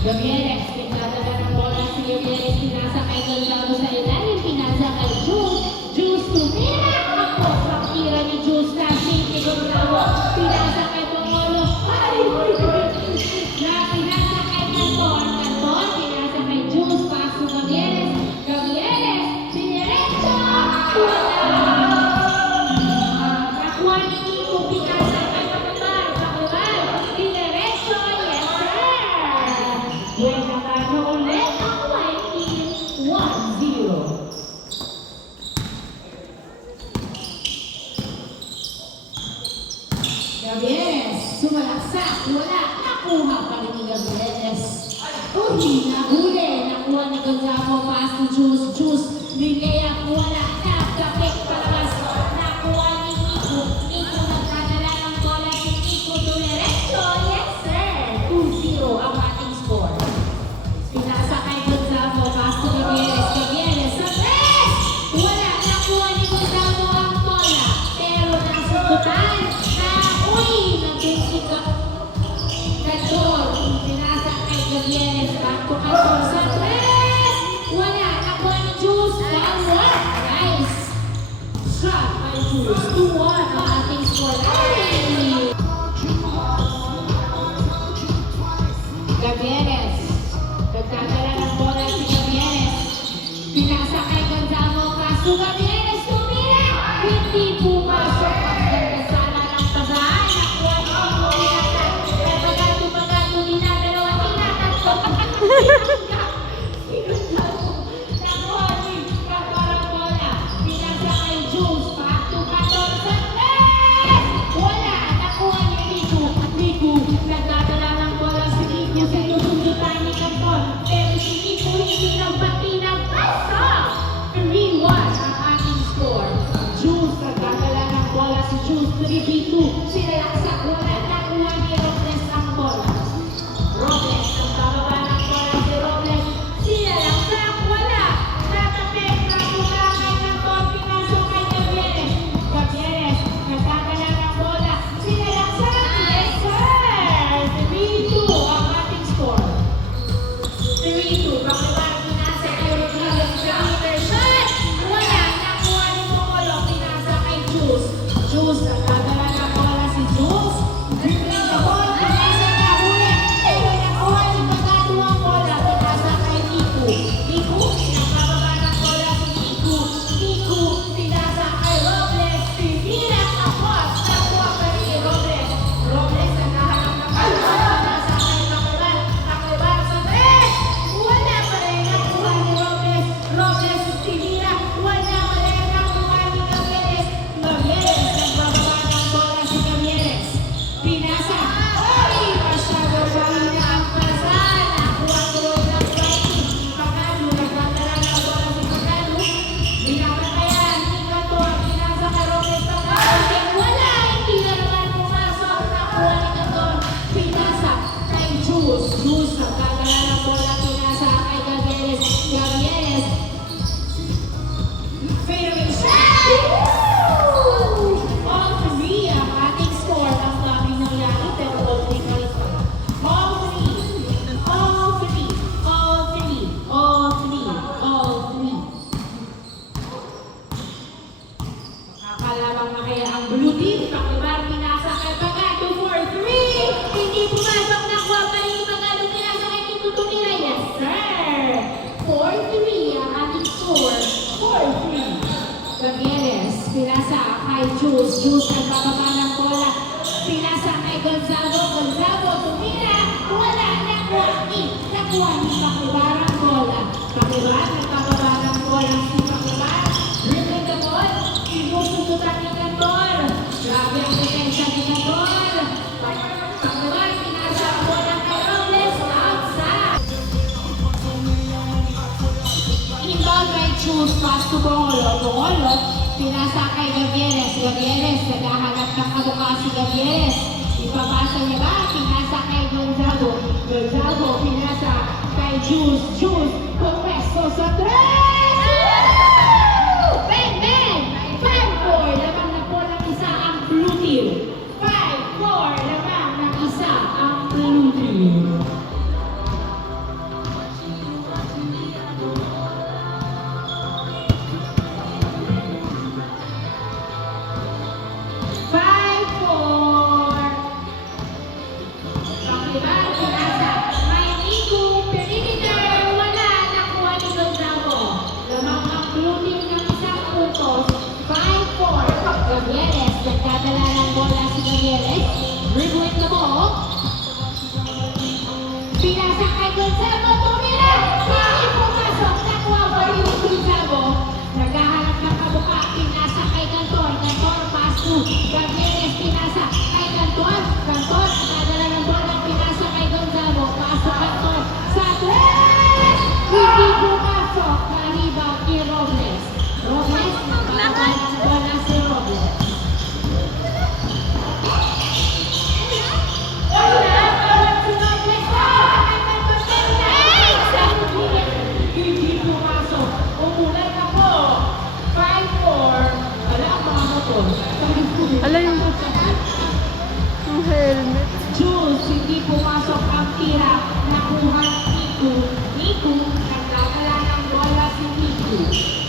Gavieres, pinadala ng bola si Gavieres, pinasa kay Gonzalo sa ilalim, pinasa kay Jules. Jules tumira! Ako, pagtira ni Jules na si Gonzalo, pinasa kay Pangolo. Ay! Na pinasa kay Cantor, Cantor, pinasa kay Jules, paso Gavieres. Gavieres, diniretso! Nakuha ni Nico, pinasa kay Pakabar, Pakabar, diniretso, yes sir! Buwan na tayo ulit ang white team, 1-0. Gavieres, sumalaksak, wala, nakuha pa rin ni Gavieres. Nahuli, nakuha ni Gonzalo, pass ni Jules, Jules, Rilea, wala, nakapit, palabas, nakuha ni Nico, Nico nagdadala ng bola si Nico, dumiretso, yes sir, 2-0 ang ating score. Pinasa kay Gonzalo, pass to Gavieres, Gavieres, sa press! Wala, nakuha ni Gonzalo ang bola, pero nasukutan. Nandun si Cantor, pinasa kay Gavieres, back to Cantor sa press! Wala, nakuha ni Jules, power! Nice! Shot by Jules, 2-1 ang ating score. Gavieres, nagdadala ng bola si Gavieres, pinasa kay Gonzalo, kaso Gavieres tumira! Hindi pumasok ang gandasala ng tabay, nakuha ni Nico, pinasa, pagbagat-bagat, dinadalawa, tinatatlo, si Gonzalo, nakuha ni Cantor ang bola, pinasa kay Jules, back to Cantor sa press! Wala, nakuha ni Nico, Nico, nagdadala ng bola si Nico, sinusundutan ni Cantor, pero si Nico hindi nagbati ng pasa! 3-1 ang ating score. Jules, nagdadala ng bola si Jules, 3v2, sinalaksak, wala, nakuha ni Robles ang bola. Robles, nagbababa ng bola si Robles, sinalaksak, wala, natapik, nakuha kay Cantor, pinasok kay Gavieres. Gavieres, nagdadala ng bola, sinalaksak, yes sir! 3-2 ang ating score. 3-2, Pangalaman, pinasa kay Rodriguez, Gavieres, shot! Wala, nakuha ni Mongolo, pinasa kay Jules. Jules, nagdadala ng bola si Jules. Dribbling the ball, pinasa niya ulit. Pero nakuha ni Pagano ang bola, pinasa kay Nico. Nico, nagbababa ng bola si Nico. Nico, pinasa kay Robles. Pinira ang boss, nakuha pa rin ni Robles. Robles, naghahanap ng bola, pinasa kay Pakabar. Pakabar sa press! Wala pa rin, nakuha ni Robles. Robles, pinira, wala pa rin, nakuha ni Gavieres. Gavieres, nagbababa ng bola si Gavieres. Pinasa. Oy! Masyado mahina ang pasa. Nakuha ko ng fighting. Pagano, nagdadala ng bola si Pagano. Binabatayan ni Cantor. Pinasa kay Robles. Pagano. Wala! Hindi na naman pumasok. Nakuha ni Cantor. Pinasa kay Jules. Jules, nagdadala ng bola. Pinasa kay Gavieres. Gavieres. Fadeaway shot! All three ang ating score. Ang daming nangyari, pero all three pa rin. All three. All three. All three. All three. All three. Makakalabang na kaya ang blue team. Pakabar, pinasa kay Pagano for 3. Hindi pumasok, nakuha pa rin ni Pagano, pinasa kay Nico, tumira. Yes, sir! 4-3 ang ating score. 4-3. Gavieres, pinasa kay Jules. Jules, nagbababa ng bola. Pinasa kay Gonzalo. Gonzalo, tumira. Wala, nakuha ni Pakabar ang bola. Pakabar, nagbababa ng bola si Pakabar. Dribbling the ball. Sinusundutan ni Cantor. Grabe ang potensya ni Cantor. Pakabar, pinasa ang bola kay Robles. Outside. Inbound by Jules, pass to Bongolo. Bongolo, pinasa kay Gavieres. Gavieres, naghahanap ng kabuka si Gavieres. Ipapasa niya ba? Pinasa kay Gonzalo. Gonzalo, pinasa kay Jules. Jules, pumwesto sa tres! Bang, bang! 5-4, lamang na po ng isa ang blue team. 5-4, lamang ng isa ang blue team. ng bola si Gavieres. Dribbling the ball. Pinasa kay Gonzalo, tumira! Hindi pumasok, nakuha pa rin ni Gonzalo. Naghahanap ng kabuka, pinasa kay Cantor. Cantor, pass to Gavieres, pinasa kay Cantor. Cantor, nadala ng bola, pinasa kay Gonzalo. Pass to Cantor, sa tres! Hindi pumasok, na-rebound ni Robles. Robles, nakakuha ng bola si Robles. Hindi pumasok. Umulan ako. 5-4. Wala ang mga motor. Ala yung helmet. Jules, hindi pumasok ang tira. Nakuha Nico. Nico, nagdadala ng bola si Nico.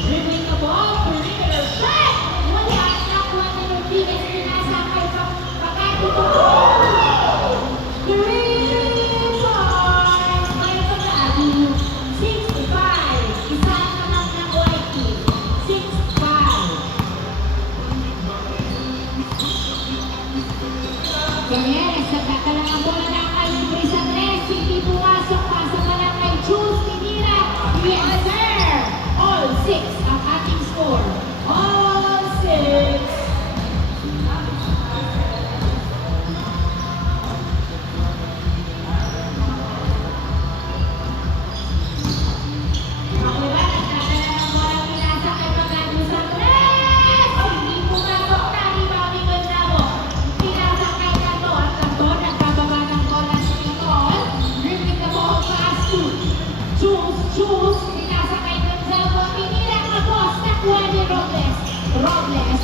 Dribbling the ball. Perimeter shot. Wala. Nakuha ni Rodriguez. Pinasakay sa pagkatuto. 3 points. May pagkatuto. 6-5. Isa naman ng white team. 6-5. Gavieres, nagdadala ng bola ng kalibre sa tres. Hindi pumasok. Pasa pa lang kay Jules Pinira. Yes, sir! All 6 ang ating score. All 6. Makuha, nagdadala ng bola. Pinasa kay Magado sa tres. Hindi pumasok. Na-rebound ni Gonzalo. Pinasa kay Cantor. Cantor, nagkababa ng bola si Nicole. Dribbling the ball pass to Jules. Pinasa kay Gonzalo. Pinira ka boss. Nakuha ni Robles. Robles.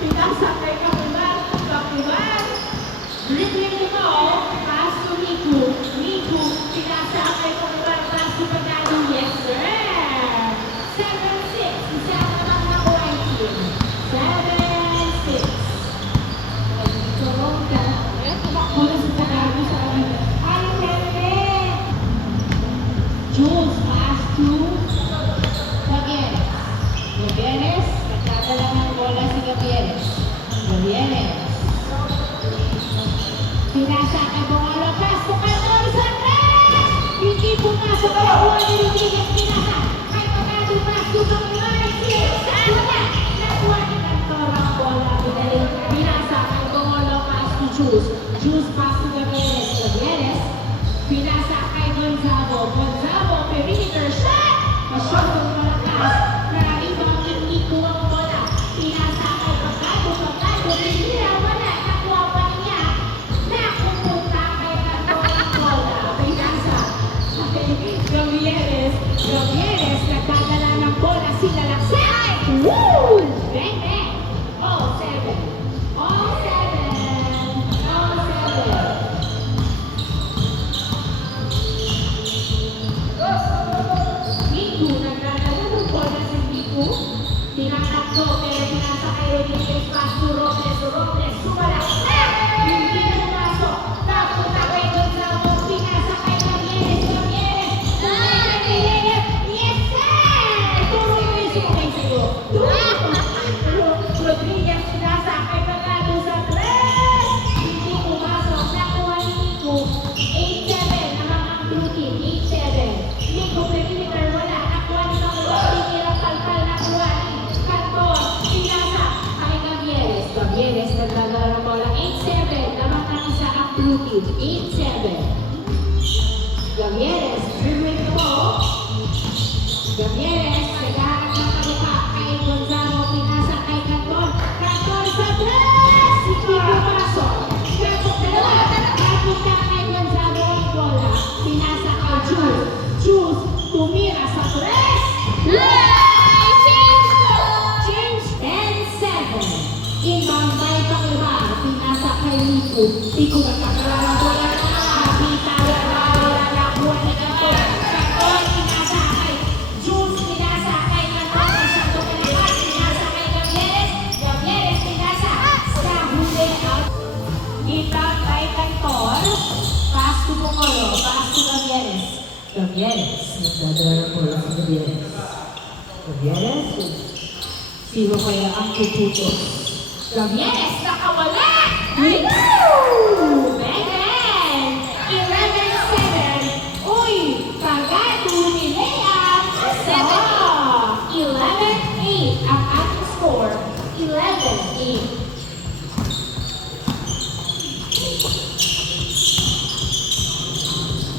Pinasa kay Kapiman. Kapiman. Dribbling the ball. Pass to Nico. Nico. Pinasa kay Kapiman. Pass to Magado. Yes, sir. 7-6. Isa naman ng white team. 7-6. Jules, pass to Gavieres. Gavieres, nagdadala ng bola si Gavieres. Gavieres. Pinasa kay Bongolo, pass to Cantor sa tres! Hindi pumasok ang bola ni Rodriguez. Pinasa kay Magado, pass to Gavieres. Nakuha ni Cantor ang bola. Pinasa kay Bongolo, pass to Jules. Jules, pass to Gavieres. Gavieres. Pinasa kay Gonzalo. Gonzalo, perimeter shot! Masyot ang malakas. Na-rebound ni Nico ang bola. Pinasa kay Pagkado. Pagkado, pinira wala. Nakuha pa niya. Nakupunta kay Cantor ang bola. Pinasa kay Gavieres. Gavieres, nagdadala ng bola. Sinalaksan! Woo! Bang, bang! All 7. All 7. All 7. Nico, nagdadala ng bola si Nico. Tinakakto, pero pinasa kay Rodriguez. Pass to Robles. Robles, sumalak. Hindi pumasok. Napunta kay Gonzalo. Pinasa kay Gavieres. Gavieres. Gavieres. Yes, sir! Tuloy mo yung sumukay sa'yo. Rodriguez, pinasa kay Magado sa tres. Hindi pumasok. Nakuha ni Nico. 8-7 naman ang blue team. 8-7. Nico, perimeter, wala. Nakuha ni Makuha. Tinira palpal. Nakuha ni Cantor. Pinasa kay Gavieres. Gavieres, nagdadala ng bola. 8-7 naman ang isa ang blue team. 8-7. Gavieres, dribbling the ball. Gavieres, naghahanap ng kabuka kay Gonzalo. Pinasa kay Cantor. Cantor sa tres! Hindi pumasok. Cantor, dalawa. Napunta kay Gonzalo ang bola. Pinasa kay Jules. Jules, tumira sa tres! Change 10-7. Inbound by Pakiwa. Pinasa kay Nico. Nico, nagkakaroon ng bola na. Kita na bola na. Buwan ni Cantor. Cantor, pinasa kay Jules. Pinasa kay Cantor. Masyado kalakas. Pinasa kay Gavieres. Gavieres, pinasa sa huli out. Kita kay Cantor. Pass to Bongolo. Pass to Gavieres. Gavieres. Nagdadala ng bola si Gavieres. Gavieres. Sino kaya ang tututos? Gavieres, nakawala! Woo! Megan! 11-7. Uy, pagado ni Lea. 11-8 ang ating score. 11-8.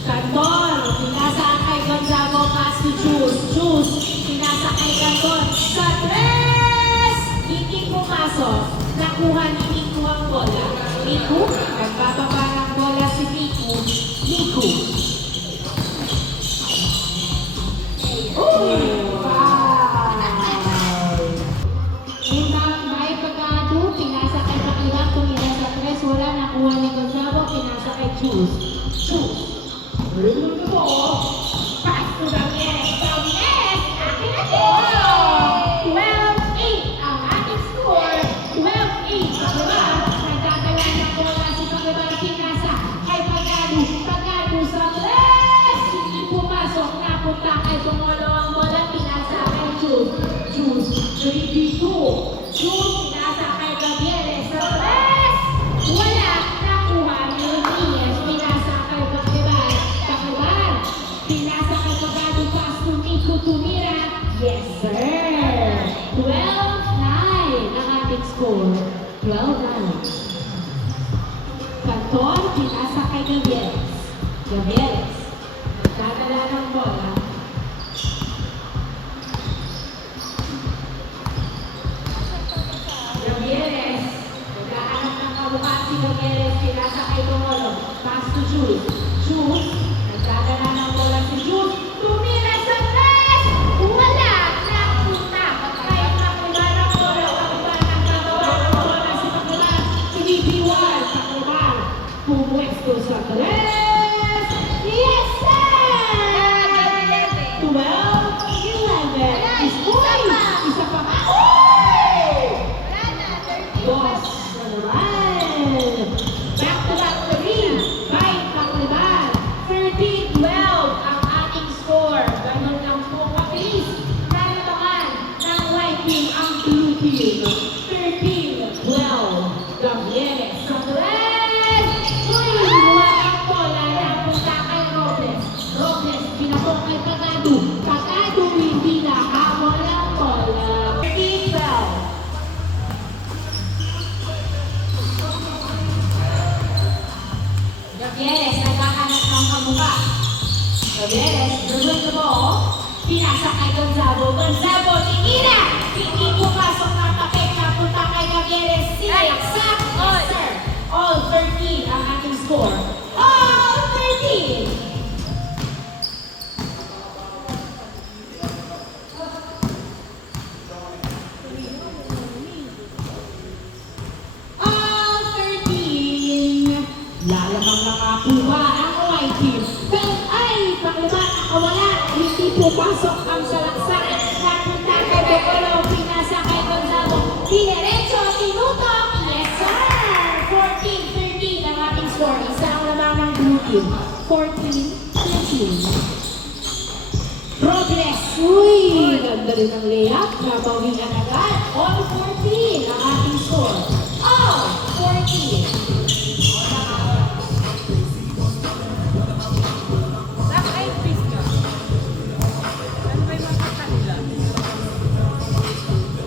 Canton, pinasa kay Gonzago, pass to Juice, pinasa kay Canton, sa tres! Hindi pumasok, nakuha ni Nico ang bola. Nico, nagbababa ng bola si Nico. Wow! Inbound by Pagado, pinasa kay Pakilang, tumira sa tres, wala, nakuha ni Gonzago, pinasa kay Juice. Bring the ball. Pass to Gavieres. Gavieres, akin na din. 12-8 ang ating score. 12-8. Diba? Nagdadala ng bola si Pagabang pinasa kay Pagado. Pagado sa tres. Hindi pumasok. Napunta kay Pumolo ang bola. Pinasa kay Juice. 3v2. Juice, pinasa kay Gavieres. Sa tres. Wala. Nakuha ni Rodriguez. Pinasa kay Pagabang. Pinasa kay Pagado, pass to Nico tumira. Yes, sir! 12-9 ang ating score. 12-9. Canton, pinasa kay Gavieres. Dadala ng bola. Gavieres. Naghahanap ng kamukha si Gavieres. Pinasa kay Tumolo. Pass to Jules. Nagdadala ng bola si Jules. Tumira sa tres! Wala! Napunta! Kaya nakuha ng bola. Kakuha ng gagawa ng bola si Pagkalan. Sinibiwan. Kakuha. Pumwesto sa tres! Yes, sir! 12-11. Uy! Isa pa ba? Uy! Boss na naman. Back-to-back 3 by Pagkalan. 13-12 ang ating score. Ganun lang po kapis. Nalabangan ng white team ang blue team. 13-12. Gavieres sa tres. Uy! Luwa ang bola. Napunta kay Robles. Pinapok kay Pagado. Pagado hindi na habol ang bola. 13-12. Gavieres, nagkakanat ng kamukha. Gavieres, dribble the ball. Pinasa kay Gonzago. Gonzago, tinira! Hindi pumasok ng papel. Napunta kay Gavieres. Exact answer. All 13 ang ating score. All 13! All 13! Lalamang nakakuha ang white team. Pero ay, Paglaban nakawala. Hindi pumasok ang salaksak. Napunta kay Bocolo. Pinasa kay Gonzago. Dinerecho, tinutok. Yes, sir! 14-13 ang ating score. Isang lamang ng blue team. 14-13. Progress. Uy, ganda rin ang layup. Nabawihan agad. All 14 ang ating score. All 14.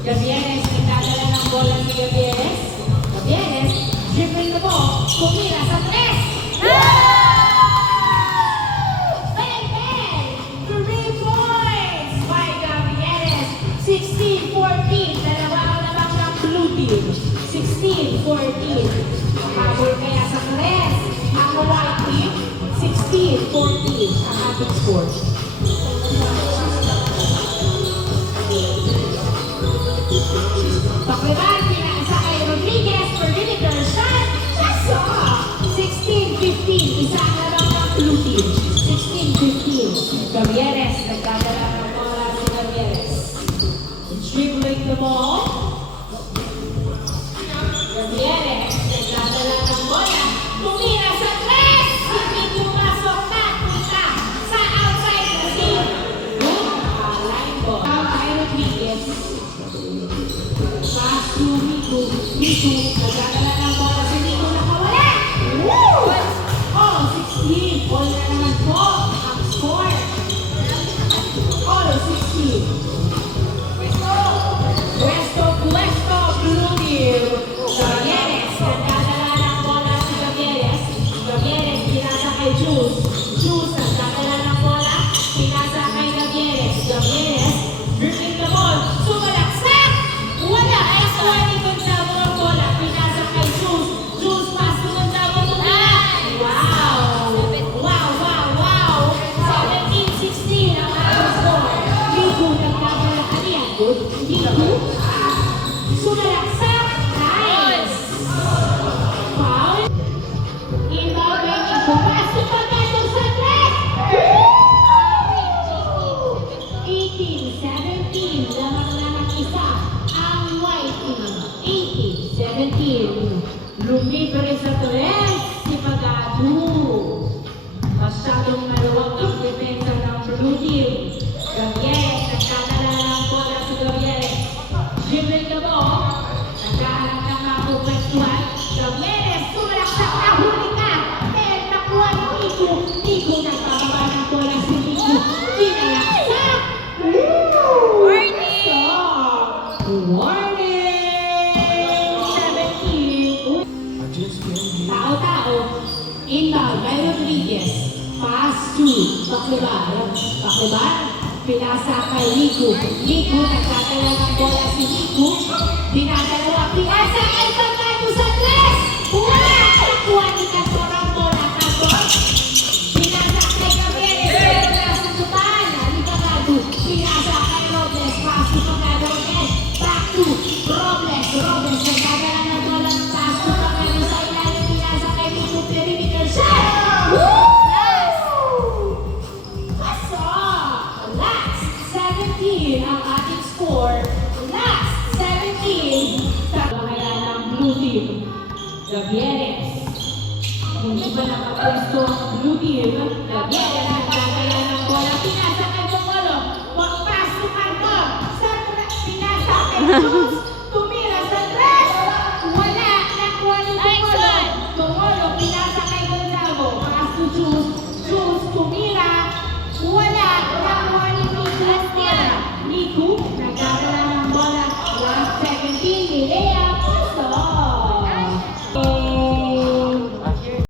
Gavieres, nagdadala ng bola si Gavieres. Dribbling the ball. Kumira sa tres. Bang! 3 points by Gavieres. 16-14. Dalawa ang lamang ng blue team. 16-14. Habol kaya sa tres. Ang white team. 16-14 ang ating score. Paglaban, pinasa kay Rodriguez for vinegar shot. Kaso, 16-15. Isa ang lamang ng blue team. 16-15. Gavieres, nagdadala ng bola si Gavieres. Dribbling the ball. Gavieres, nagdadala ng bola. Tumira sa tres. Hindi pumasok na. Nico, nagdadala ng bola si Nico, nakawala! Woo! Oh, 16. All na naman po ang score. All 16. Puesto, Blue Team. Gavieres, nagdadala ng bola si Gavieres. Gavieres, pinasa kay Jules. Jules, nagdadala ng bola, pinasa kay Gavieres. Gavieres, dribbling the ball, sumalaksak! Wala, extra ni Gonzalo ang bola, pinasa kay Jules. Jules, pass to Gonzalo, tumila. Wow! Wow, wow, wow! 17-16 ang ating score. Ligo, nagdadala kaniya. Good. Ligo. Sumalaksak! Nice! Foul. Inbound waiting for pass to Pagano sa tres! 18-17. Lamang na ng isa ang white team. 18-17. Lumibre sa tres si Pagano. Masyadong maluwag ang depensa ng blue team. Gavieres, nagkadala ng bola si Gavieres. Dribbling the ball. Nagkahanap ng mga pupwestuhan. Gavieres, sumalaksak na huli ka. Pero nakuha ni Nico. Nico, nagkababa ng bola si Nico. Pinalaksak. Stop. Warning. 17. Tao-tao. Inbound by Rodriguez. Pass to Baklibar. Pinasa kay Nico. Nico, nagkatala ng bola si Nico. Dinadalawa, pinasa kay Pagano sa tres. Wala! Nakuha ni Castro ang bola. Tapos, pinasa kay Gavieres. Pero nasusutan. Ni Pagano. Pinasa kay Robles. Pass to Pagano again. Back to Robles. Robles, nagkatala ng bola. Pass to Pagano sa ilalim. Pinasa kay Nico. Perimeter shot! Woo! Last 17 ang ating score. Last 17. Kaya ng blue team. Gavieres. Hindi ba nakapwesto ang blue team? Gavieres nagdadala ng bola. Pinasa kay Bongolo. Pass to Cardo. Pinasa kay Jules.